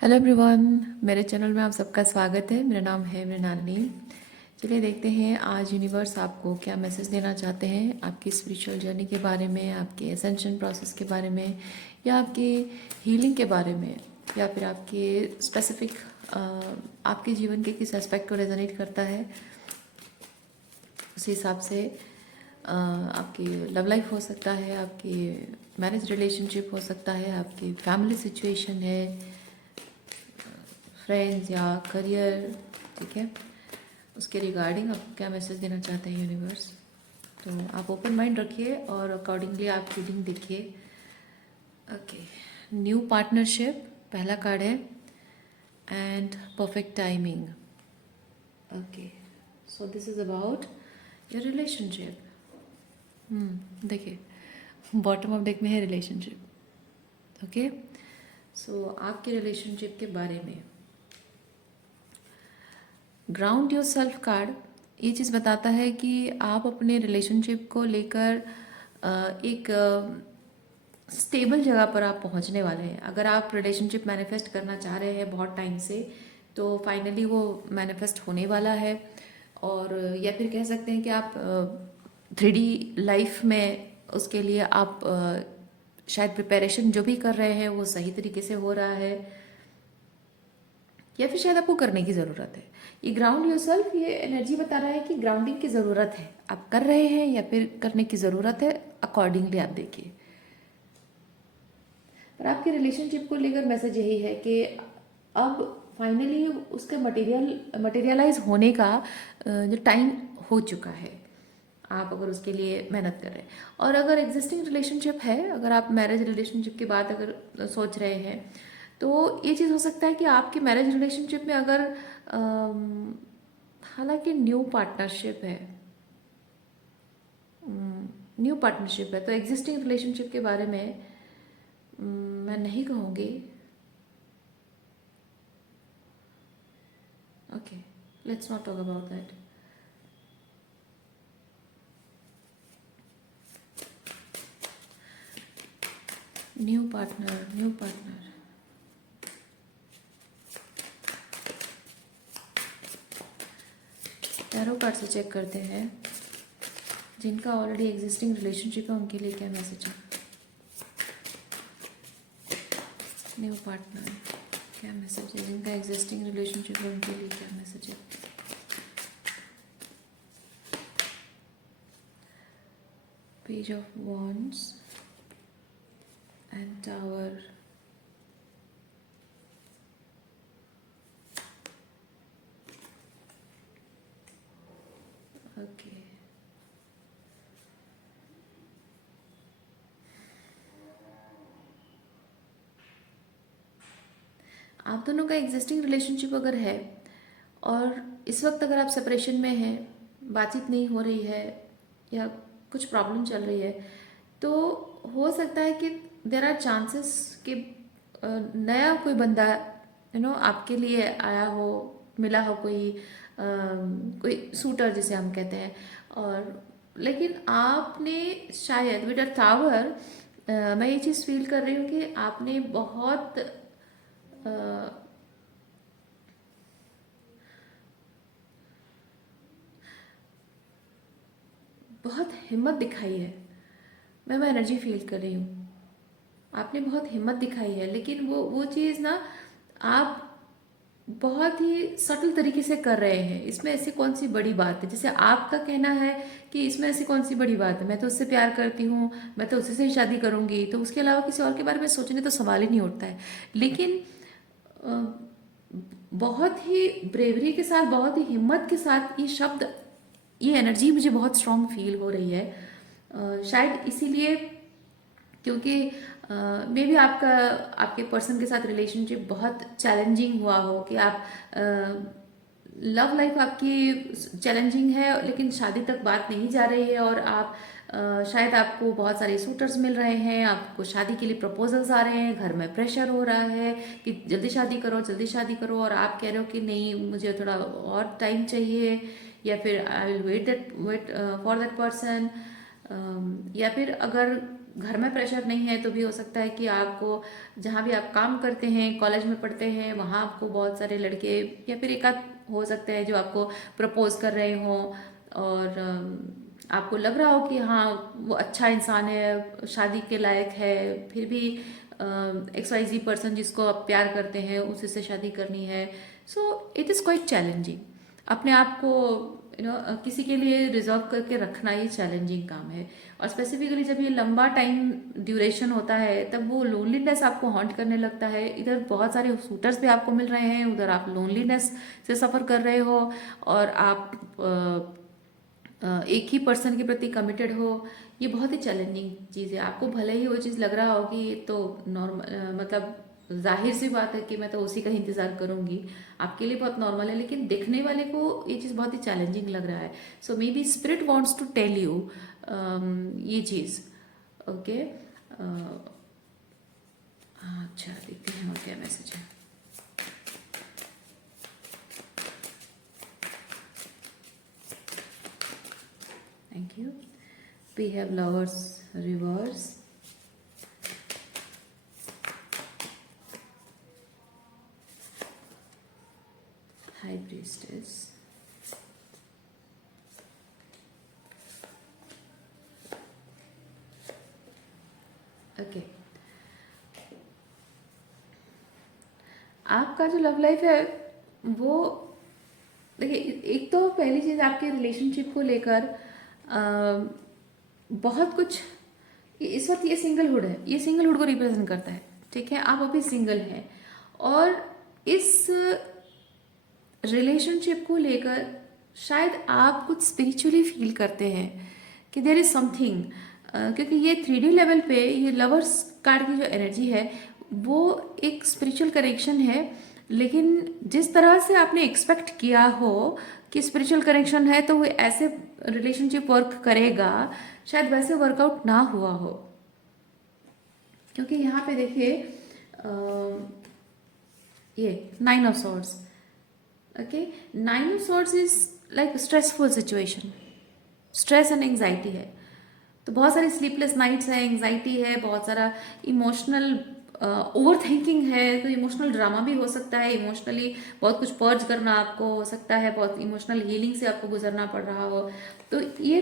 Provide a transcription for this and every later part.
Hello everyone, मेरे channel में आप सबका स्वागत है। मेरा नाम है मृणालिनी। चलिए देखते हैं आज यूनिवर्स आपको क्या मैसेज देना चाहते हैं आपकी स्पिरिचुअल जर्नी के बारे में, आपके एसेंशन प्रोसेस के बारे में, या आपकी हीलिंग के बारे में, या फिर आपके स्पेसिफिक आपके जीवन के किस एस्पेक्ट को रेजोनेट करता है उस हिसाब से आपकी लव लाइफ हो सकता है, आपकी मैरिज रिलेशनशिप हो सकता है, आपकी फैमिली सिचुएशन है, फ्रेंड्स या करियर। ठीक है, उसके रिगार्डिंग आप क्या मैसेज देना चाहते हैं यूनिवर्स। तो आप ओपन माइंड रखिए और अकॉर्डिंगली आप रीडिंग देखिए। ओके, न्यू पार्टनरशिप पहला कार्ड है and perfect timing. Okay, so this is about your relationship. देखिए, बॉटम ऑफ डेक में है रिलेशनशिप। ओके, सो आपके रिलेशनशिप के बारे में ग्राउंड योर सेल्फ कार्ड ये चीज़ बताता है कि आप अपने रिलेशनशिप को लेकर एक स्टेबल जगह पर आप पहुंचने वाले हैं। अगर आप रिलेशनशिप मैनिफेस्ट करना चाह रहे हैं बहुत टाइम से, तो फाइनली वो मैनिफेस्ट होने वाला है। और या फिर कह सकते हैं कि आप 3D लाइफ में उसके लिए आप शायद प्रिपरेशन जो भी कर रहे हैं वो सही तरीके से हो रहा है, या फिर शायद आपको करने की ज़रूरत है। ये ग्राउंड योरसेल्फ, ये एनर्जी बता रहा है कि ग्राउंडिंग की ज़रूरत है, आप कर रहे हैं या फिर करने की ज़रूरत है। अकॉर्डिंगली आप देखिए। पर आपके रिलेशनशिप को लेकर मैसेज यही है कि अब फाइनली उसका मटेरियलाइज होने का जो टाइम हो चुका है। आप अगर उसके लिए मेहनत कर रहे हैं, और अगर एग्जिस्टिंग रिलेशनशिप है, अगर आप मैरिज रिलेशनशिप के बाद अगर सोच रहे हैं, तो ये चीज़ हो सकता है कि आपके मैरिज रिलेशनशिप में अगर हालांकि न्यू पार्टनरशिप है तो एग्जिस्टिंग रिलेशनशिप के बारे में मैं नहीं कहूँगी। Okay, let's not talk about that. New partner tarot card से चेक करते हैं जिनका ऑलरेडी एग्जिस्टिंग रिलेशनशिप है उनके लिए क्या मैसेज है। न्यू पार्टनर क्या मैसेज है, जिनका एग्जिस्टिंग रिलेशनशिप है उनके लिए क्या मैसेज है। Page of wands and tower. Okay, आप दोनों का एग्जिस्टिंग रिलेशनशिप अगर है और इस वक्त अगर आप सेपरेशन में हैं, बातचीत नहीं हो रही है या कुछ प्रॉब्लम चल रही है, तो हो सकता है कि देर आर चांसेस कि नया कोई बंदा आपके लिए आया हो, मिला हो, कोई सूटर जिसे हम कहते हैं। और लेकिन आपने शायद विद अ टावर, मैं ये चीज़ फील कर रही हूँ कि आपने अ, बहुत हिम्मत दिखाई है। मैं वो एनर्जी फील कर रही हूँ, आपने बहुत हिम्मत दिखाई है। लेकिन वो चीज़ ना, आप बहुत ही सटल तरीके से कर रहे हैं। इसमें ऐसी कौन सी बड़ी बात है, जैसे आपका कहना है कि इसमें ऐसी कौन सी बड़ी बात है, मैं तो उससे प्यार करती हूँ, मैं तो उसी से ही शादी करूँगी, तो उसके अलावा किसी और के बारे में सोचने तो सवाल ही नहीं उठता है। लेकिन अ, बहुत ही ब्रेवरी के साथ, बहुत ही हिम्मत के साथ ये शब्द, ये एनर्जी मुझे बहुत स्ट्रांग फील हो रही है। शायद इसीलिए क्योंकि मे भी आपका आपके पर्सन के साथ रिलेशनशिप बहुत चैलेंजिंग हुआ हो, कि आप लव लाइफ आपकी चैलेंजिंग है लेकिन शादी तक बात नहीं जा रही है, और आप शायद आपको बहुत सारे सूटर्स मिल रहे हैं, आपको शादी के लिए प्रपोजल्स आ रहे हैं, घर में प्रेशर हो रहा है कि जल्दी शादी करो, जल्दी शादी करो, और आप कह रहे हो कि नहीं, मुझे थोड़ा और टाइम चाहिए, या फिर I will wait for that person. या फिर अगर घर में प्रेशर नहीं है तो भी हो सकता है कि आपको जहाँ भी आप काम करते हैं, कॉलेज में पढ़ते हैं, वहाँ आपको बहुत सारे लड़के या फिर एक आध हो सकते हैं जो आपको प्रपोज कर रहे हों, और आपको लग रहा हो कि हाँ वो अच्छा इंसान है, शादी के लायक है, फिर भी XYZ पर्सन जिसको आप प्यार करते हैं उसी से शादी करनी है। So it is quite challenging. अपने आप को किसी के लिए रिजर्व करके रखना ये चैलेंजिंग काम है। और स्पेसिफिकली जब ये लंबा टाइम ड्यूरेशन होता है तब वो लोनलीनेस आपको हॉन्ट करने लगता है। इधर बहुत सारे सूटर्स भी आपको मिल रहे हैं, उधर आप लोनलीनेस से सफ़र कर रहे हो, और आप एक ही पर्सन के प्रति कमिटेड हो। ये बहुत ही चैलेंजिंग चीज़ है। आपको भले ही वो चीज़ लग रहा हो कि ये तो नॉर्मल, मतलब जाहिर सी बात है कि मैं तो उसी का ही इंतज़ार करूंगी, आपके लिए बहुत नॉर्मल है, लेकिन देखने वाले को ये चीज़ बहुत ही चैलेंजिंग लग रहा है। So maybe spirit wants to tell you ये चीज़। ओके, अच्छा देखते हैं और क्या मैसेज है। Thank you. We have lovers reverse, high priestess, okay. आपका जो लव लाइफ है वो, देखिए, एक तो पहली चीज़ आपके रिलेशनशिप को लेकर बहुत कुछ, इस वक्त ये सिंगलहुड है, ये सिंगलहुड को रिप्रेजेंट करता है। ठीक है, आप अभी सिंगल हैं और इस रिलेशनशिप को लेकर शायद आप कुछ स्पिरिचुअली फील करते हैं कि देयर इज समथिंग, क्योंकि ये 3D लेवल पे ये लवर्स कार्ड की जो एनर्जी है वो एक स्पिरिचुअल कनेक्शन है। लेकिन जिस तरह से आपने एक्सपेक्ट किया हो कि स्पिरिचुअल कनेक्शन है तो वो ऐसे रिलेशनशिप वर्क करेगा, शायद वैसे वर्कआउट ना हुआ हो। क्योंकि यहाँ पे देखिए ये 9 of swords, okay, 9 of swords is like stressful situation, stress and anxiety है। तो बहुत सारी स्लीपलेस नाइट्स है, एंग्जाइटी है, बहुत सारा इमोशनल ओवर थिंकिंग है, तो इमोशनल ड्रामा भी हो सकता है, इमोशनली बहुत कुछ पर्ज करना आपको हो सकता है, बहुत इमोशनल हीलिंग से आपको गुजरना पड़ रहा हो। तो ये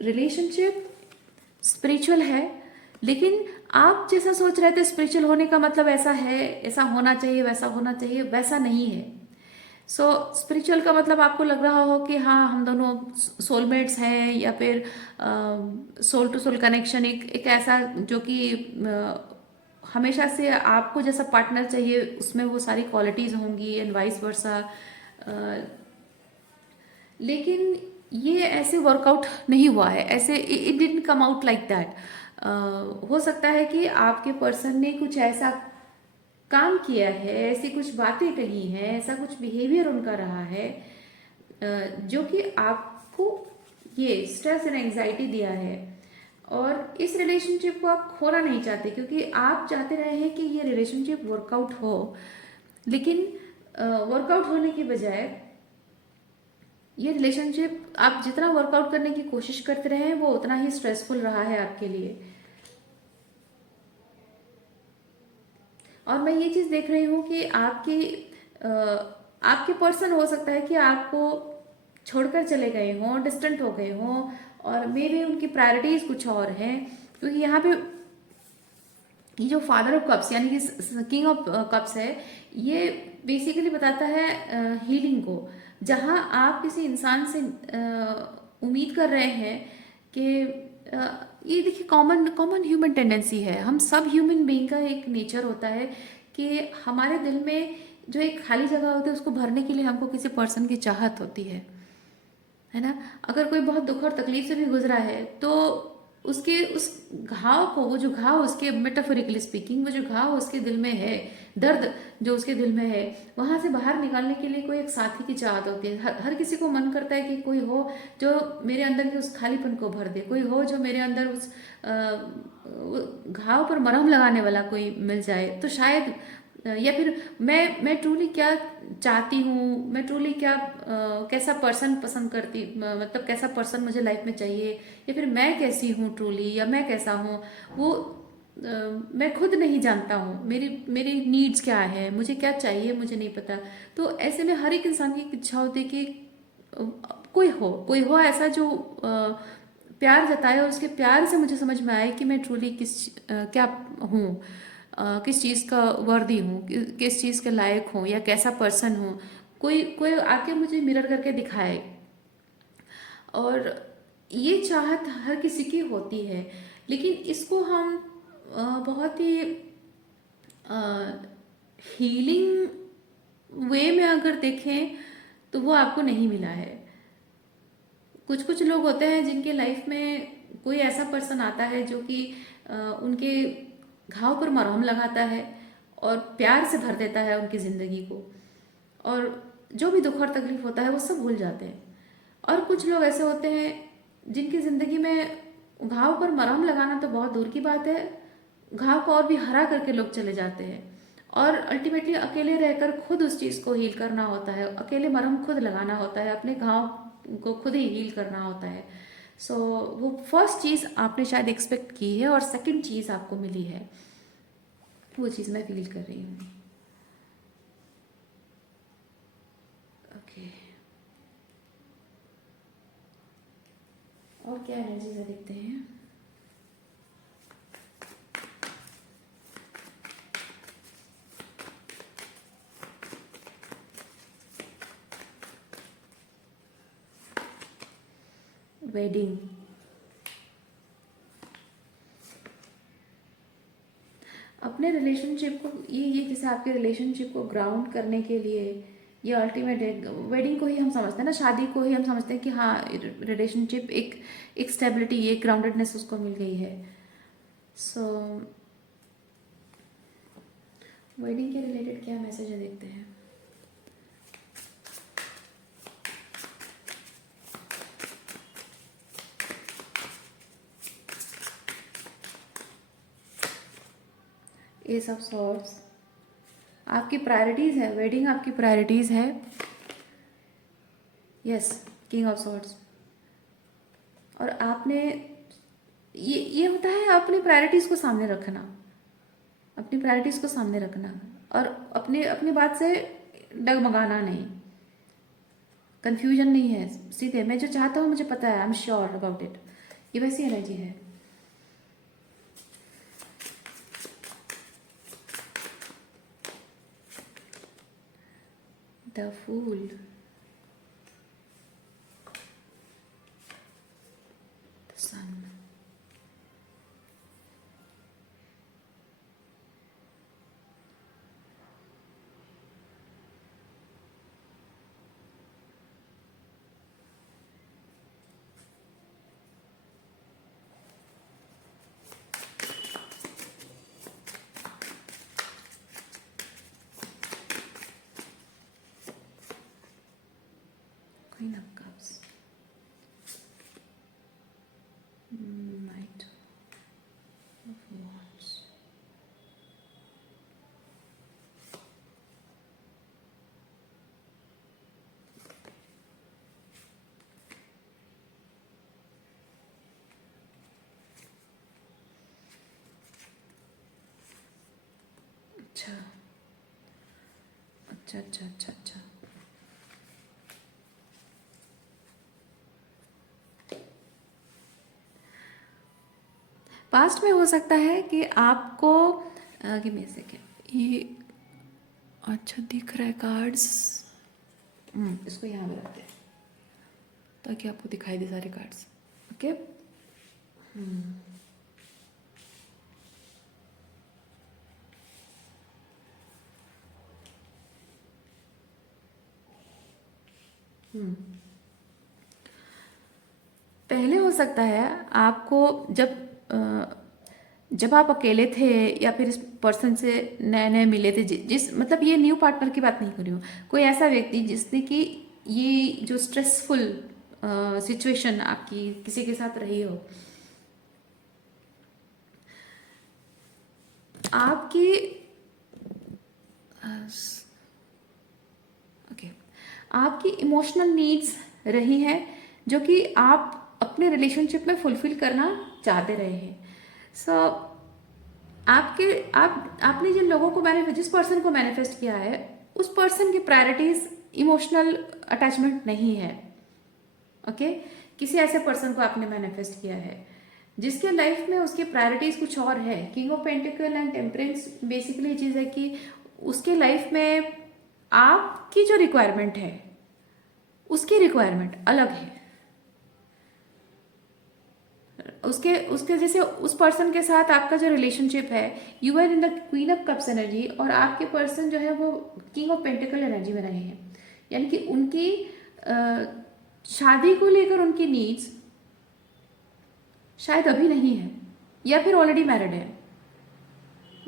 रिलेशनशिप स्पिरिचुअल है, लेकिन आप जैसा सोच रहे थे स्पिरिचुअल होने का मतलब ऐसा है, ऐसा होना चाहिए, वैसा होना चाहिए, वैसा नहीं है। सो स्पिरिचुअल का मतलब आपको लग रहा हो कि हाँ हम दोनों सोलमेट्स हैं, या फिर सोल टू सोल कनेक्शन, एक ऐसा जो कि हमेशा से आपको जैसा पार्टनर चाहिए उसमें वो सारी क्वालिटीज़ होंगी, एंड वाइस वर्सा। लेकिन ये ऐसे वर्कआउट नहीं हुआ है, ऐसे it didn't come out like that. हो सकता है कि आपके पर्सन ने कुछ ऐसा काम किया है, ऐसी कुछ बातें कही हैं, ऐसा कुछ बिहेवियर उनका रहा है जो कि आपको ये स्ट्रेस एंड एंग्जाइटी दिया है। और इस रिलेशनशिप को आप खोना नहीं चाहते, क्योंकि आप चाहते रहे हैं कि ये रिलेशनशिप वर्कआउट हो, लेकिन वर्कआउट होने की बजाय ये रिलेशनशिप आप जितना वर्कआउट करने की कोशिश करते रहे हैं वो उतना ही स्ट्रेसफुल रहा है आपके लिए। और मैं ये चीज़ देख रही हूँ कि आपके पर्सन हो सकता है कि आपको छोड़कर चले गए हों, डिस्टेंट हो गए हों, और मे बी उनकी प्रायोरिटीज़ कुछ और हैं। क्योंकि यहाँ पे ये जो फादर ऑफ कप्स यानी कि किंग ऑफ कप्स है, ये बेसिकली बताता है हीलिंग को। जहाँ आप किसी इंसान से उम्मीद कर रहे हैं कि ये देखिए कॉमन कॉमन ह्यूमन टेंडेंसी है, हम सब ह्यूमन बीइंग का एक नेचर होता है कि हमारे दिल में जो एक खाली जगह होती है उसको भरने के लिए हमको किसी पर्सन की चाहत होती है ना। अगर कोई बहुत दुख और तकलीफ से भी गुजरा है तो उसके उस घाव को, वो जो घाव उसके मेटाफोरिकली स्पीकिंग, वो जो घाव उसके दिल में है, दर्द जो उसके दिल में है, वहाँ से बाहर निकालने के लिए कोई एक साथी की चाहत होती है। हर किसी को मन करता है कि कोई हो जो मेरे अंदर के उस खालीपन को भर दे, कोई हो जो मेरे अंदर उस घाव पर मरहम लगाने वाला कोई मिल जाए। तो शायद या फिर मैं ट्रूली क्या चाहती हूँ, मैं ट्रूली क्या कैसा पर्सन पसंद करती, मतलब कैसा पर्सन मुझे लाइफ में चाहिए, या फिर मैं कैसी हूँ ट्रूली, या मैं कैसा हूँ, वो मैं खुद नहीं जानता हूँ। मेरी मेरी नीड्स क्या है, मुझे क्या चाहिए, मुझे नहीं पता। तो ऐसे में हर एक इंसान की एक इच्छा होती है कि अ, कोई हो ऐसा जो प्यार जताए, और उसके प्यार से मुझे समझ में आए कि मैं ट्रूली क्या हूँ, किस चीज़ का वर्दी हूँ, किस चीज़ के लायक हूँ, या कैसा पर्सन हूँ। कोई कोई आके मुझे मिरर करके दिखाए। और ये चाहत हर किसी की होती है, लेकिन इसको हम बहुत ही हीलिंग वे में अगर देखें तो वो आपको नहीं मिला है। कुछ कुछ लोग होते हैं जिनके लाइफ में कोई ऐसा पर्सन आता है जो कि उनके घाव पर मरहम लगाता है और प्यार से भर देता है उनकी ज़िंदगी को, और जो भी दुख और तकलीफ होता है वो सब भूल जाते हैं। और कुछ लोग ऐसे होते हैं जिनकी ज़िंदगी में घाव पर मरहम लगाना तो बहुत दूर की बात है, घाव को और भी हरा करके लोग चले जाते हैं। और अल्टीमेटली अकेले रहकर खुद उस चीज़ को हील करना होता है, अकेले मरहम खुद लगाना होता है, अपने घाव को खुद ही हील करना होता है। सो वो फर्स्ट चीज़ आपने शायद एक्सपेक्ट की है, और सेकंड चीज़ आपको मिली है, वो चीज़ मैं फील कर रही हूँ। ओके, और क्या एनर्जीज है देखते हैं। वेडिंग, अपने रिलेशनशिप को, ये जैसे आपके रिलेशनशिप को ग्राउंड करने के लिए ये अल्टीमेट वेडिंग को ही हम समझते हैं ना, शादी को ही हम समझते हैं कि हाँ रिलेशनशिप एक स्टेबिलिटी, एक ग्राउंडेडनेस उसको मिल गई है। सो वेडिंग के रिलेटेड क्या मैसेज है देखते हैं। एस ऑफ सॉर्ड्स, आपकी प्रायोरिटीज़ है, वेडिंग आपकी प्रायोरिटीज़ है। Yes, king of swords. और आपने ये होता है अपनी प्रायोरिटीज़ को सामने रखना, अपनी प्रायोरिटीज़ को सामने रखना, और अपनी अपनी बात से डगमगाना नहीं, कंफ्यूजन नहीं है, सीधे मैं जो चाहता हूँ मुझे पता है, I am sure about it. ये वैसी एनर्जी है। The fool, the sun, queen of cups, knight of wands. अच्छा अच्छा अच्छा अच्छा अच्छा। पास्ट में हो सकता है कि आपको गिव मी अ सेकेंड, ये अच्छा दिख रहा है कार्ड्स। इसको यहाँ पे रखते हैं ताकि आपको दिखाई दे सारे कार्ड्स। ओके, पहले हो सकता है आपको जब जब आप अकेले थे, या फिर इस पर्सन से नए नए मिले थे, जिस मतलब ये न्यू पार्टनर की बात नहीं कर रही हूँ, कोई ऐसा व्यक्ति जिसने कि ये जो स्ट्रेसफुल सिचुएशन आपकी किसी के साथ रही हो, आपकी ओके, आपकी इमोशनल नीड्स रही हैं जो कि आप अपने रिलेशनशिप में फुलफिल करना चाहते रहे हैं। सो आपने जिन लोगों को जिस पर्सन को मैनिफेस्ट किया है, उस पर्सन की प्रायोरिटीज इमोशनल अटैचमेंट नहीं है। ओके, किसी ऐसे पर्सन को आपने मैनिफेस्ट किया है जिसके लाइफ में उसकी प्रायोरिटीज कुछ और है। King of pentacle and temperance basically ये चीज है कि उसके लाइफ में आपकी जो रिक्वायरमेंट है, उसकी रिक्वायरमेंट अलग है। उसके उसके जैसे उस पर्सन के साथ आपका जो रिलेशनशिप है, you are in the queen of cups energy, और आपके पर्सन जो है वो किंग ऑफ पेंटिकल एनर्जी में रहे हैं। यानी कि उनकी शादी को लेकर उनकी नीड्स शायद अभी नहीं है, या फिर ऑलरेडी मैरिड है।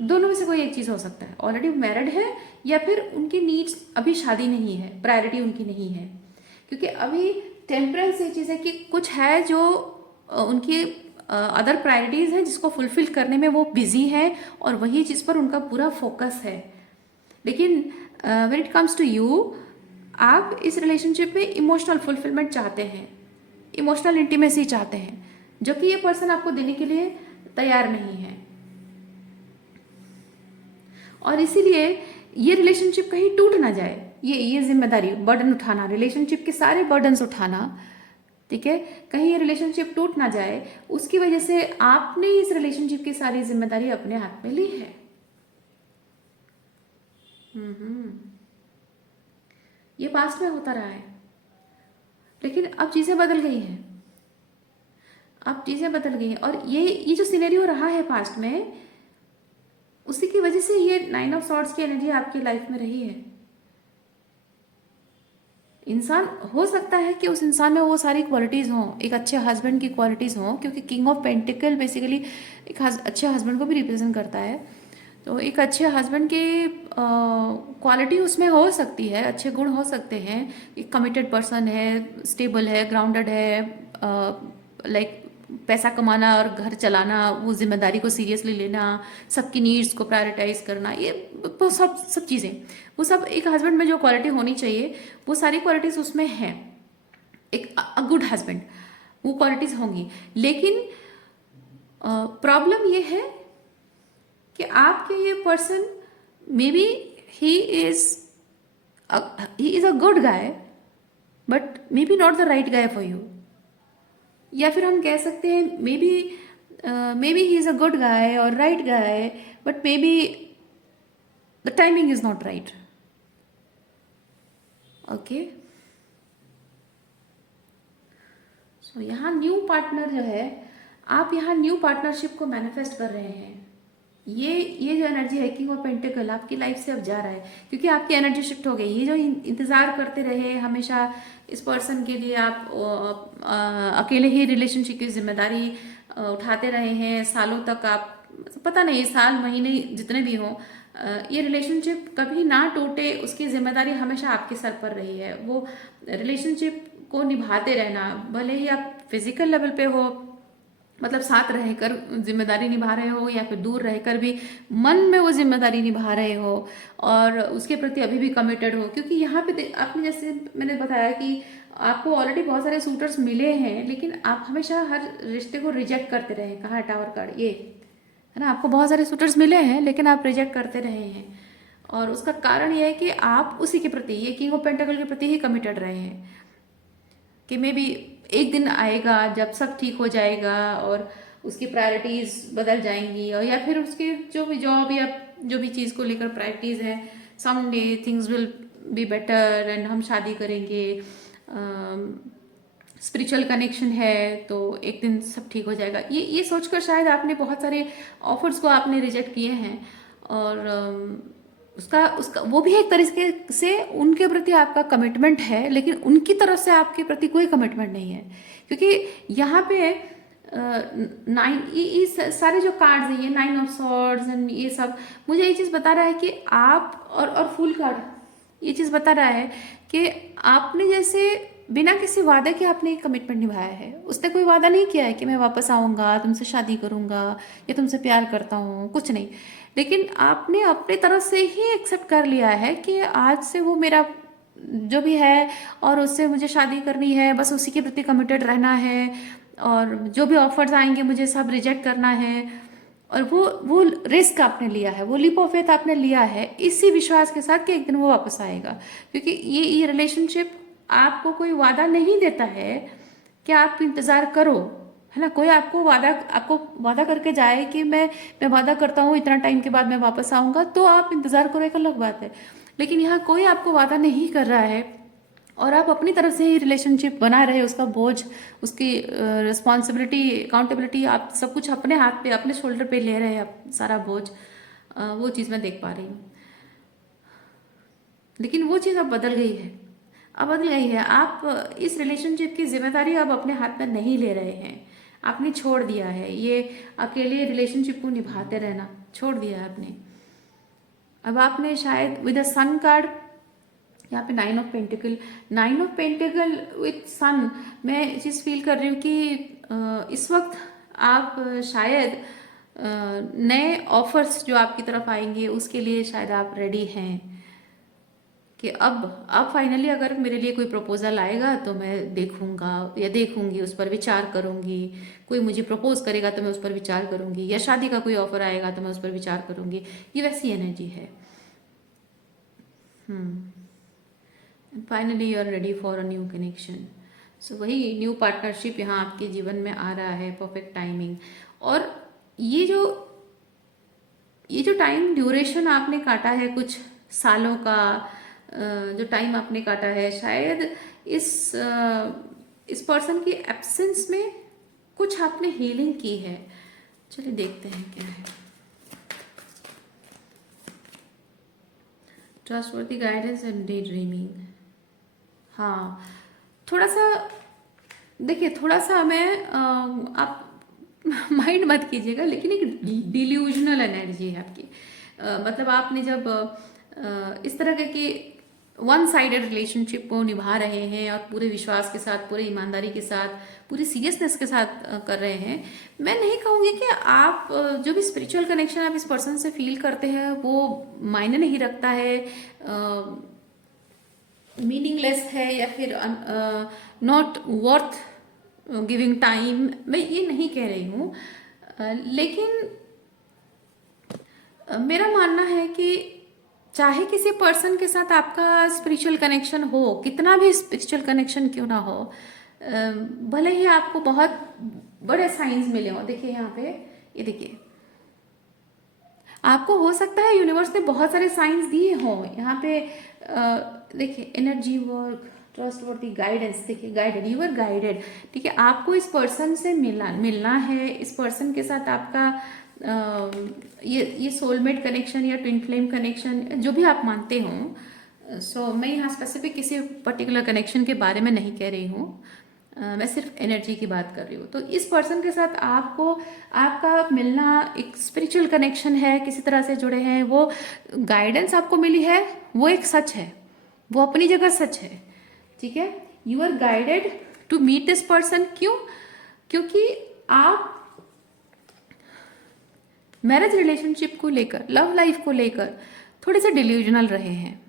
दोनों में से कोई एक चीज हो सकता है, ऑलरेडी मैरिड है या फिर उनकी नीड्स अभी शादी नहीं है, प्रायोरिटी उनकी नहीं है। क्योंकि अभी टेम्परेंस ये चीज है कि कुछ है जो उनकी अदर प्रायोरिटीज है जिसको फुलफिल करने में वो बिजी है, और वही चीज पर उनका पूरा फोकस है। लेकिन when it comes to you, आप इस रिलेशनशिप में इमोशनल फुलफिलमेंट चाहते हैं, इमोशनल इंटीमेसी चाहते हैं, जो कि ये पर्सन आपको देने के लिए तैयार नहीं है। और इसीलिए ये रिलेशनशिप कहीं टूट ना जाए, ये जिम्मेदारी, बर्डन उठाना, रिलेशनशिप के सारे बर्डन्स उठाना, ठीक है, कहीं ये रिलेशनशिप टूट ना जाए, उसकी वजह से आपने इस रिलेशनशिप की सारी जिम्मेदारी अपने हाथ में ली है। ये पास्ट में होता रहा है, लेकिन अब चीजें बदल गई हैं, अब चीजें बदल गई हैं। और ये जो सिनेरियो रहा है पास्ट में, उसी की वजह से ये 9 ऑफ सॉर्ड्स की एनर्जी आपकी लाइफ में रही है। इंसान हो सकता है कि उस इंसान में वो सारी क्वालिटीज हों, एक अच्छे हस्बैंड की क्वालिटीज हों, क्योंकि किंग ऑफ पेंटिकल बेसिकली एक अच्छे हस्बैंड को भी रिप्रेजेंट करता है। तो एक अच्छे हस्बैंड की क्वालिटी उसमें हो सकती है, अच्छे गुण हो सकते हैं। एक कमिटेड पर्सन है, स्टेबल है, ग्राउंडेड है, लाइक पैसा कमाना और घर चलाना, वो जिम्मेदारी को सीरियसली लेना, सबकी नीड्स को प्रायोरिटाइज करना, ये वो सब चीज़ें, वो सब एक हस्बैंड में जो क्वालिटी होनी चाहिए, वो सारी क्वालिटीज उसमें हैं। एक गुड हस्बैंड, वो क्वालिटीज होंगी। लेकिन प्रॉब्लम ये है कि आपके ये person, maybe he is a good guy, but maybe not the right guy for you. या फिर हम कह सकते हैं maybe he is a good guy और right guy, but maybe the timing is not right. Okay, so यहाँ new partner जो है, आप यहाँ न्यू पार्टनरशिप को मैनिफेस्ट कर रहे हैं। ये जो एनर्जी है किंग ऑफ पेंटिकल आपकी लाइफ से अब जा रहा है, क्योंकि आपकी एनर्जी शिफ्ट हो गई। ये जो इंतजार करते रहे हमेशा इस पर्सन के लिए, आप अकेले ही रिलेशनशिप की जिम्मेदारी उठाते रहे हैं सालों तक। आप पता नहीं, साल महीने जितने भी हों, ये रिलेशनशिप कभी ना टूटे, उसकी जिम्मेदारी हमेशा आपके सर पर रही है। वो रिलेशनशिप को निभाते रहना, भले ही आप फिजिकल लेवल पे हो, मतलब साथ रहकर जिम्मेदारी निभा रहे हो, या फिर दूर रहकर भी मन में वो जिम्मेदारी निभा रहे हो, और उसके प्रति अभी भी कमिटेड हो। क्योंकि यहाँ पे आपने, जैसे मैंने बताया कि आपको ऑलरेडी बहुत सारे सूटर्स मिले हैं, लेकिन आप हमेशा हर रिश्ते को रिजेक्ट करते रहे। कहाँ टावर कार्ड, ये है ना, आपको बहुत सारे सूटर्स मिले हैं लेकिन आप रिजेक्ट करते रहे हैं। और उसका कारण ये है कि आप उसी के प्रति, ये किंग ऑफ पेंटिकल के प्रति ही कमिटेड रहे हैं, कि मे बी एक दिन आएगा जब सब ठीक हो जाएगा और उसकी प्रायोरिटीज बदल जाएंगी, और या फिर उसके जो भी जॉब या जो भी चीज़ को लेकर प्रायोरिटीज है, some day things will be better and हम शादी करेंगे, स्पिरिचुअल कनेक्शन है तो एक दिन सब ठीक हो जाएगा। ये सोचकर शायद आपने बहुत सारे ऑफर्स को आपने रिजेक्ट किए हैं। और उसका वो भी एक तरीके से उनके प्रति आपका कमिटमेंट है, लेकिन उनकी तरफ से आपके प्रति कोई कमिटमेंट नहीं है। क्योंकि यहाँ पे 9, ये सारे जो कार्ड्स हैं, ये 9 ऑफ सॉर्ड्स एंड ये सब मुझे ये चीज़ बता रहा है कि आप, और फुल कार्ड ये चीज़ बता रहा है कि आपने जैसे बिना किसी वादे के आपने एक कमिटमेंट निभाया है। उसने कोई वादा नहीं किया है कि मैं वापस आऊँगा, तुमसे शादी करूँगा या तुमसे प्यार करता हूँ, कुछ नहीं। लेकिन आपने अपनी तरफ से ही एक्सेप्ट कर लिया है कि आज से वो मेरा जो भी है और उससे मुझे शादी करनी है, बस उसी के प्रति कमिटेड रहना है और जो भी ऑफर्स आएंगे मुझे सब रिजेक्ट करना है। और वो रिस्क आपने लिया है, वो लीप ऑफ फेथ आपने लिया है इसी विश्वास के साथ कि एक दिन वो वापस आएगा। क्योंकि ये रिलेशनशिप आपको कोई वादा नहीं देता है कि आप इंतज़ार करो, है ना। कोई आपको वादा करके जाए कि मैं वादा करता हूँ इतना टाइम के बाद मैं वापस आऊँगा, तो आप इंतज़ार करो, एक अलग बात है। लेकिन यहाँ कोई आपको वादा नहीं कर रहा है और आप अपनी तरफ से ही रिलेशनशिप बना रहे, उसका बोझ, उसकी रिस्पॉन्सिबिलिटी, अकाउंटेबिलिटी, आप सब कुछ अपने हाथ पे, अपने शोल्डर पे ले रहे हैं आप सारा बोझ। वो चीज़ मैं देख पा रही हूँ। लेकिन वो चीज़ अब बदल गई है, अब बदल गई है। आप इस रिलेशनशिप की जिम्मेदारी अब अपने हाथ में नहीं ले रहे हैं, आपने छोड़ दिया है। ये अकेले रिलेशनशिप को निभाते रहना छोड़ दिया है आपने। अब आपने शायद विद अ सन कार्ड, यहाँ पे 9 of pentacles, 9 of pentacles with sun, मैं चीज़ फील कर रही हूँ कि इस वक्त आप शायद नए ऑफर्स जो आपकी तरफ आएंगे उसके लिए शायद आप रेडी हैं कि अब फाइनली अगर मेरे लिए कोई प्रपोजल आएगा तो मैं देखूंगा या देखूंगी, उस पर विचार करूंगी। कोई मुझे प्रपोज करेगा तो मैं उस पर विचार करूंगी, या शादी का कोई ऑफर आएगा तो मैं उस पर विचार करूंगी। ये वैसी एनर्जी है। Finally you are ready for a new connection. So वही न्यू पार्टनरशिप यहाँ आपके जीवन में आ रहा है, परफेक्ट टाइमिंग। और ये जो ये जो टाइम ड्यूरेशन आपने काटा है कुछ सालों का, जो टाइम आपने काटा है, शायद इस पर्सन की एब्सेंस में कुछ आपने हीलिंग की है। चलिए देखते हैं क्या है। Trustworthy guidance and day dreaming. हाँ, थोड़ा सा देखिए, थोड़ा सा मैं आप माइंड मत कीजिएगा, लेकिन एक डिल्यूजनल एनर्जी है आपकी। मतलब आपने जब इस तरह के वन साइडेड रिलेशनशिप को निभा रहे हैं और पूरे विश्वास के साथ, पूरे ईमानदारी के साथ, पूरी सीरियसनेस के साथ कर रहे हैं, मैं नहीं कहूँगी कि आप जो भी स्पिरिचुअल कनेक्शन आप इस पर्सन से फील करते हैं वो मायने नहीं रखता है, मीनिंगलेस है, या फिर नॉट वर्थ गिविंग टाइम, मैं ये नहीं कह रही हूँ। लेकिन मेरा मानना है कि चाहे किसी पर्सन के साथ आपका स्पिरिचुअल कनेक्शन हो, कितना भी स्पिरिचुअल कनेक्शन क्यों ना हो, भले ही आपको बहुत बड़े साइंस मिले हो। देखिए यहाँ पे, ये देखिए, आपको हो सकता है यूनिवर्स ने बहुत सारे साइंस दिए हों यहाँ पे। देखिए, एनर्जी वर्क, ट्रस्टवर्थी गाइडेंस, देखिए गाइडेड, यू आर गाइडेड। ठीक है, आपको इस पर्सन से मिलना है, इस पर्सन के साथ आपका ये सोलमेट कनेक्शन या ट्विन फ्लेम कनेक्शन, जो भी आप मानते हो। सो मैं यहाँ स्पेसिफिक किसी पर्टिकुलर कनेक्शन के बारे में नहीं कह रही हूँ, मैं सिर्फ एनर्जी की बात कर रही हूँ। तो इस पर्सन के साथ आपको, आपका मिलना एक स्पिरिचुअल कनेक्शन है, किसी तरह से जुड़े हैं, वो गाइडेंस आपको मिली है, वो एक सच है, वो अपनी जगह सच है। ठीक है, you are guided to meet this person. क्यों? क्योंकि आप मैरिज रिलेशनशिप को लेकर, लव लाइफ को लेकर थोड़े से डिल्यूजनल रहे हैं,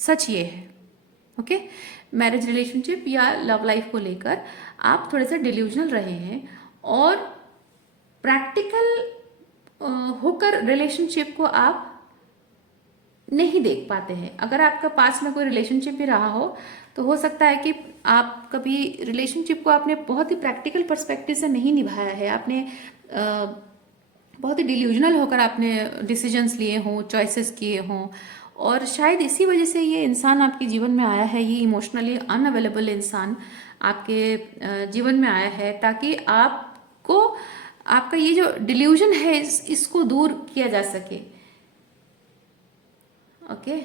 सच ये है। ओके, मैरिज रिलेशनशिप या लव लाइफ को लेकर आप थोड़े से डिल्यूजनल रहे हैं और प्रैक्टिकल होकर रिलेशनशिप को आप नहीं देख पाते हैं। अगर आपका पास में कोई रिलेशनशिप भी रहा हो तो हो सकता है कि आप कभी रिलेशनशिप को आपने बहुत ही प्रैक्टिकल पर्सपेक्टिव से नहीं निभाया है, आपने बहुत ही डिल्यूजनल होकर आपने डिसीजंस लिए हों, चॉइसेस किए हों, और शायद इसी वजह से ये इंसान आपके जीवन में आया है, ये इमोशनली अनअवेलेबल इंसान आपके जीवन में आया है, ताकि आपको, आपका ये जो डिल्यूजन है इसको दूर किया जा सके। ओके,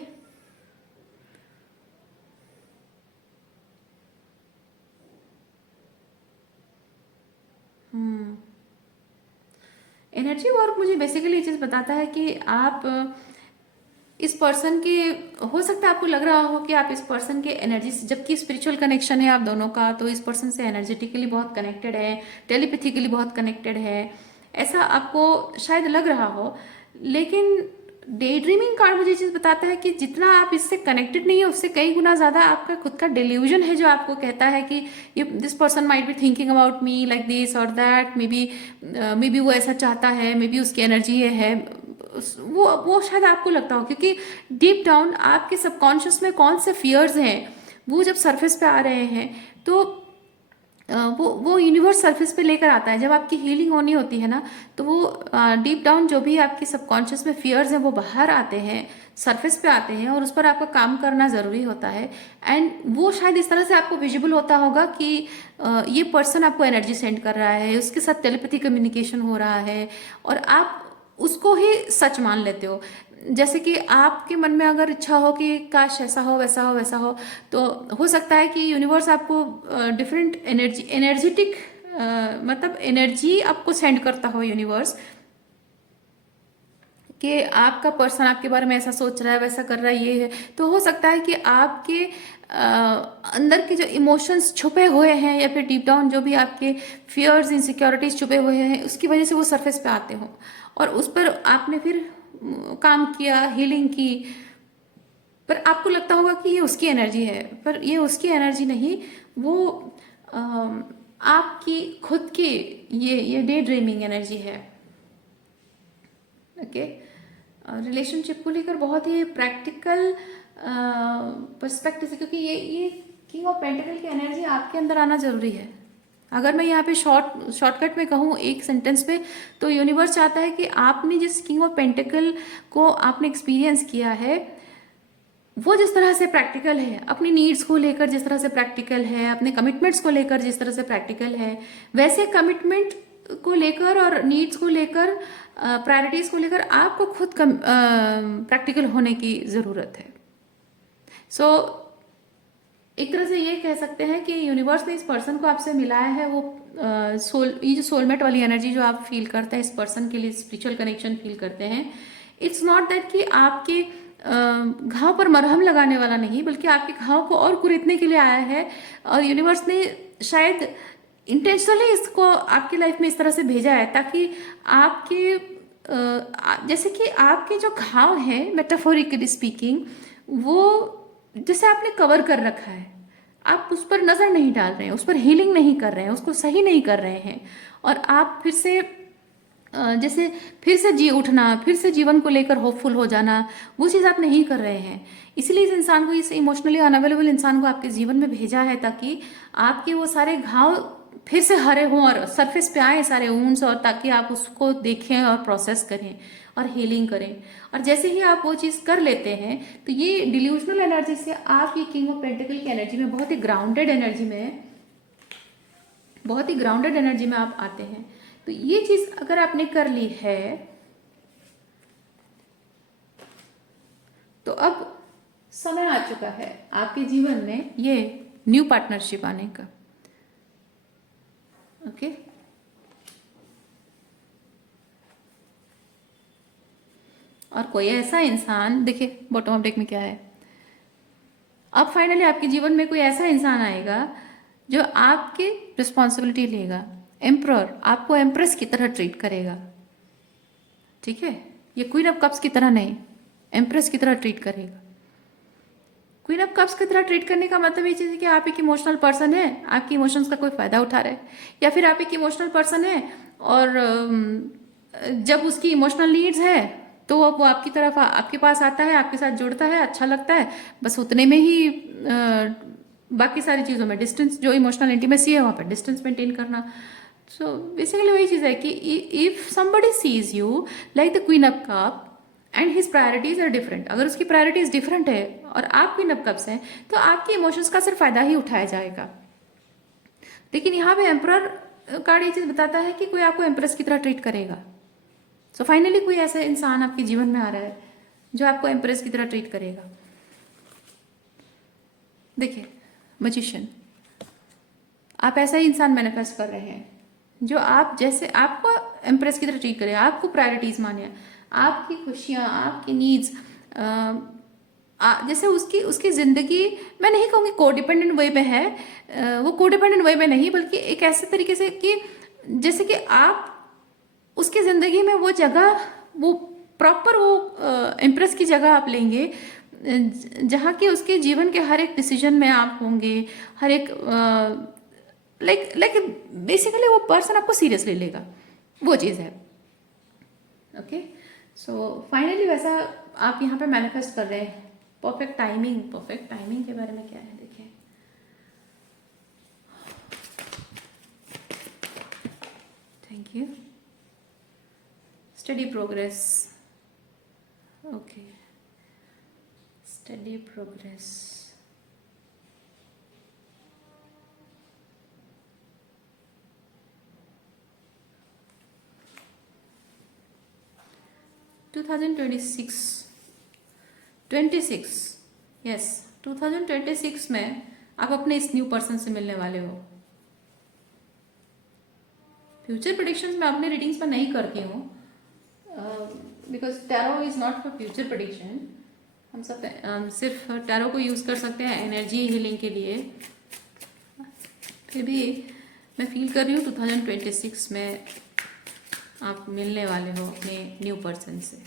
एनर्जी वर्क मुझे बेसिकली ये चीज़ बताता है कि आप इस पर्सन के, हो सकता है आपको लग रहा हो कि आप इस पर्सन के एनर्जी से, जबकि स्पिरिचुअल कनेक्शन है आप दोनों का, तो इस पर्सन से एनर्जेटिकली बहुत कनेक्टेड है, टेलीपैथिकली बहुत कनेक्टेड है, ऐसा आपको शायद लग रहा हो। लेकिन डे ड्रीमिंग कार्ड मुझे चीज़ बताता है कि जितना आप इससे कनेक्टेड नहीं है उससे कई गुना ज़्यादा आपका खुद का डिल्यूजन है, जो आपको कहता है कि ये this person might be thinking about me like this और दैट, मे बी वो ऐसा चाहता है, मे बी उसकी एनर्जी ये है। वो शायद आपको लगता हो, क्योंकि डीप डाउन आपके सबकॉन्शियस में कौन से फियर्स हैं वो जब सरफेस पे आ रहे हैं, तो वो यूनिवर्स सरफेस पे लेकर आता है। जब आपकी हीलिंग होनी होती है ना, तो वो डीप डाउन जो भी आपकी सबकॉन्शियस में फियर्स हैं वो बाहर आते हैं, सरफेस पे आते हैं, और उस पर आपका काम करना ज़रूरी होता है। एंड वो शायद इस तरह से आपको विजिबल होता होगा कि ये पर्सन आपको एनर्जी सेंड कर रहा है, उसके साथ टेलीपैथी कम्युनिकेशन हो रहा है, और आप उसको ही सच मान लेते हो। जैसे कि आपके मन में अगर इच्छा हो कि काश ऐसा हो वैसा हो वैसा हो, तो हो सकता है कि यूनिवर्स आपको डिफरेंट एनर्जेटिक मतलब एनर्जी आपको सेंड करता हो यूनिवर्स, कि आपका पर्सन आपके बारे में ऐसा सोच रहा है, वैसा कर रहा है, ये है। तो हो सकता है कि आपके अंदर के जो इमोशंस छुपे हुए हैं, या फिर डीप डाउन जो भी आपके फियर्स इनसिक्योरिटीज छुपे हुए हैं, उसकी वजह से वो सरफेस पे आते हों, और उस पर आपने फिर काम किया, हीलिंग की, पर आपको लगता होगा कि ये उसकी एनर्जी है, पर ये उसकी एनर्जी नहीं, वो आपकी खुद की ये डे ड्रीमिंग एनर्जी है। ओके, रिलेशनशिप को लेकर बहुत ही प्रैक्टिकल पर्सपेक्टिव से, क्योंकि ये किंग ऑफ पेंटिकल की एनर्जी आपके अंदर आना जरूरी है। अगर मैं यहाँ पे शॉर्टकट में कहूँ एक सेंटेंस पे, तो यूनिवर्स चाहता है कि आपने जिस किंग ऑफ पेंटिकल को आपने एक्सपीरियंस किया है, वो जिस तरह से प्रैक्टिकल है, अपनी नीड्स को लेकर जिस तरह से प्रैक्टिकल है, अपने कमिटमेंट्स को लेकर जिस तरह से प्रैक्टिकल है, वैसे कमिटमेंट को लेकर और नीड्स को लेकर, प्रायोरिटीज को लेकर आपको खुद प्रैक्टिकल होने की ज़रूरत है। सो एक तरह से ये कह सकते हैं कि यूनिवर्स ने इस पर्सन को आपसे मिलाया है, वो ये जो सोलमेट वाली एनर्जी जो आप फील करते हैं इस पर्सन के लिए, स्पिरिचुअल कनेक्शन फील करते हैं, इट्स नॉट दैट कि आपके घाव पर मरहम लगाने वाला नहीं, बल्कि आपके घाव को और कुरेदने के लिए आया है। और यूनिवर्स ने शायद इंटेंशनली इसको आपकी लाइफ में इस तरह से भेजा है, ताकि आपके जैसे कि आपके जो घाव हैं, मेटाफोरिकली स्पीकिंग, वो जैसे आपने कवर कर रखा है, आप उस पर नज़र नहीं डाल रहे हैं, उस पर हीलिंग नहीं कर रहे हैं, उसको सही नहीं कर रहे हैं, और आप फिर से जैसे फिर से जी उठना, फिर से जीवन को लेकर होपफुल हो जाना, वो चीज़ आप नहीं कर रहे हैं। इसलिए इस इंसान को, इस इमोशनली अनअवेलेबल इंसान को आपके जीवन में भेजा है, ताकि आपके वो सारे घाव फिर से हरे हों और सरफेस पे आए सारे वुंड्स, और ताकि आप उसको देखें और प्रोसेस करें और हीलिंग करें। और जैसे ही आप वो चीज़ कर लेते हैं, तो ये डिल्यूजनल एनर्जी से आप ये किंग ऑफ पेंटिकल की एनर्जी में, बहुत ही ग्राउंडेड एनर्जी में, बहुत ही ग्राउंडेड एनर्जी में आप आते हैं। तो ये चीज़ अगर आपने कर ली है, तो अब समय आ चुका है आपके जीवन में ये न्यू पार्टनरशिप आने का। ओके, और कोई ऐसा इंसान, देखिए बॉटम ऑफ डेक में क्या है, अब फाइनली आपके जीवन में कोई ऐसा इंसान आएगा जो आपकी रिस्पॉन्सिबिलिटी लेगा। एम्प्रर आपको एम्प्रेस की तरह ट्रीट करेगा, ठीक है, ये क्वीन ऑफ कप्स की तरह नहीं, एम्प्रेस की तरह ट्रीट करेगा। क्वीन ऑफ कप्स की तरह ट्रीट करने का मतलब ये चीज़ है कि आप एक इमोशनल पर्सन है, आपकी इमोशंस का कोई फ़ायदा उठा रहे, या फिर आप एक इमोशनल पर्सन है और जब उसकी इमोशनल नीड्स है तो वो आपकी तरफ आपके पास आता है, आपके साथ जुड़ता है, अच्छा लगता है, बस उतने में ही बाकी सारी चीज़ों में डिस्टेंस, जो इमोशनल इंटीमेसी है वहाँ पर डिस्टेंस मेंटेन करना। सो बेसिकली वही चीज़ है कि if somebody sees you like the queen of cup and his priorities are different, अगर उसकी प्रायोरिटीज डिफरेंट है और आप क्वीन ऑफ कप्स हैं, तो आपके इमोशंस का सिर्फ फायदा ही उठाया जाएगा। लेकिन यहाँ पे एम्प्रर कार्ड ये चीज़ बताता है कि कोई आपको एम्प्रेस की तरह ट्रीट करेगा। सो फाइनली कोई ऐसा इंसान आपके जीवन में आ रहा है जो आपको एम्प्रेस की तरह ट्रीट करेगा। देखिए मैजिशियन, आप ऐसा ही इंसान मैनिफेस्ट कर रहे हैं जो आप जैसे आपको एम्प्रेस की तरह ट्रीट करे, आपको प्रायोरिटीज माने, आपकी खुशियाँ, आपकी नीड्स जैसे उसकी उसकी ज़िंदगी, मैं नहीं कहूँगी कोडिपेंडेंट वे में है, वो कोडिपेंडेंट वे में नहीं, बल्कि एक ऐसे तरीके से कि जैसे कि आप उसकी ज़िंदगी में वो जगह, वो प्रॉपर वो इम्प्रेस की जगह आप लेंगे, जहाँ कि उसके जीवन के हर एक डिसीजन में आप होंगे, हर एक लाइक लाइक बेसिकली वो पर्सन आपको सीरियसली लेगा, वो चीज़ है। ओके, सो फाइनली वैसा आप यहाँ पे मैनिफेस्ट कर रहे हैं। परफेक्ट टाइमिंग, परफेक्ट टाइमिंग के बारे में क्या है देखिए। Thank you. Study progress, okay, study progress. Two 26 yes, 2026 में आप अपने इस न्यू पर्सन से मिलने वाले हो। फ्यूचर प्रेडिक्शंस मैं अपने रीडिंग्स में नहीं करती हूँ, because tarot is not for future prediction. हम सब सिर्फ टैरो को यूज़ कर सकते हैं एनर्जी हीलिंग के लिए। फिर भी मैं फील कर रही हूँ 2026 में आप मिलने वाले हो अपने न्यू पर्सन से।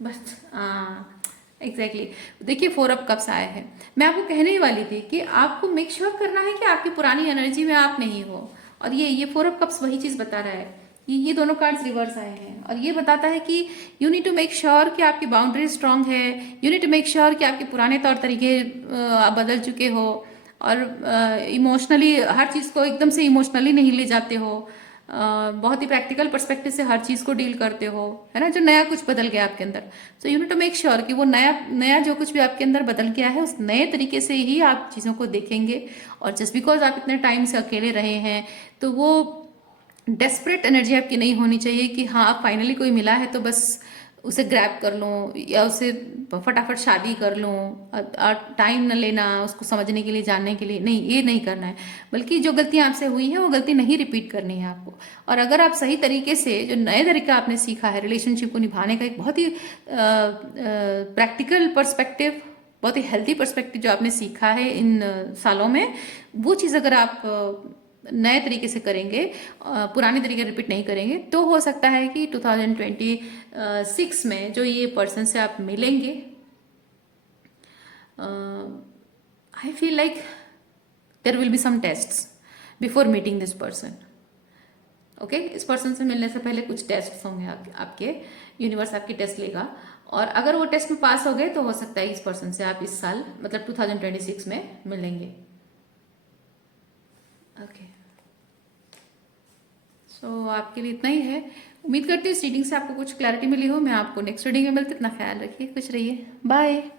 बस एग्जैक्टली देखिए, 4 ऑफ कप्स आए हैं। मैं आपको कहने ही वाली थी कि आपको मेक श्योर करना है कि आपकी पुरानी एनर्जी में आप नहीं हो। और ये 4 ऑफ कप्स वही चीज़ बता रहा है। ये दोनों कार्ड्स रिवर्स आए हैं और ये बताता है कि you need to make sure कि आपकी बाउंड्री स्ट्रांग है। You need to make sure कि आपके पुराने तौर तरीके आप बदल चुके हो और इमोशनली हर चीज़ को एकदम से इमोशनली नहीं ले जाते हो। बहुत ही प्रैक्टिकल पर्सपेक्टिव से हर चीज़ को डील करते हो, है ना, जो नया कुछ बदल गया आपके अंदर। So you need to make sure कि वो नया जो कुछ भी आपके अंदर बदल गया है उस नए तरीके से ही आप चीज़ों को देखेंगे। और जस्ट बिकॉज आप इतने टाइम से अकेले रहे हैं तो वो डेस्परेट एनर्जी आपकी नहीं होनी चाहिए कि हाँ फाइनली कोई मिला है तो बस उसे ग्रैब कर लूँ या उसे फटाफट शादी कर लूँ और टाइम न लेना उसको समझने के लिए, जानने के लिए, नहीं, ये नहीं करना है। बल्कि जो गलतियाँ आपसे हुई हैं वो गलती नहीं रिपीट करनी है आपको। और अगर आप सही तरीके से जो नए तरीका आपने सीखा है रिलेशनशिप को निभाने का, एक बहुत ही प्रैक्टिकल पर्सपेक्टिव, बहुत ही हेल्थी पर्सपेक्टिव जो आपने सीखा है इन सालों में, वो चीज़ अगर आप नए तरीके से करेंगे, पुराने तरीके रिपीट नहीं करेंगे, तो हो सकता है कि 2026 में जो ये पर्सन से आप मिलेंगे, I feel like there will be some tests before meeting this person. Okay, इस पर्सन से मिलने से पहले कुछ टेस्ट होंगे आपके, यूनिवर्स आपकी टेस्ट लेगा। और अगर वो टेस्ट में पास हो गए तो हो सकता है इस पर्सन से आप इस साल मतलब 2026 में मिलेंगे। ओके, सो आपके लिए इतना ही है। उम्मीद करती हूँ इस रीडिंग से आपको कुछ क्लैरिटी मिली हो। मैं आपको नेक्स्ट रीडिंग में मिलती, इतना ख्याल रखिए, खुश रहिए, बाय।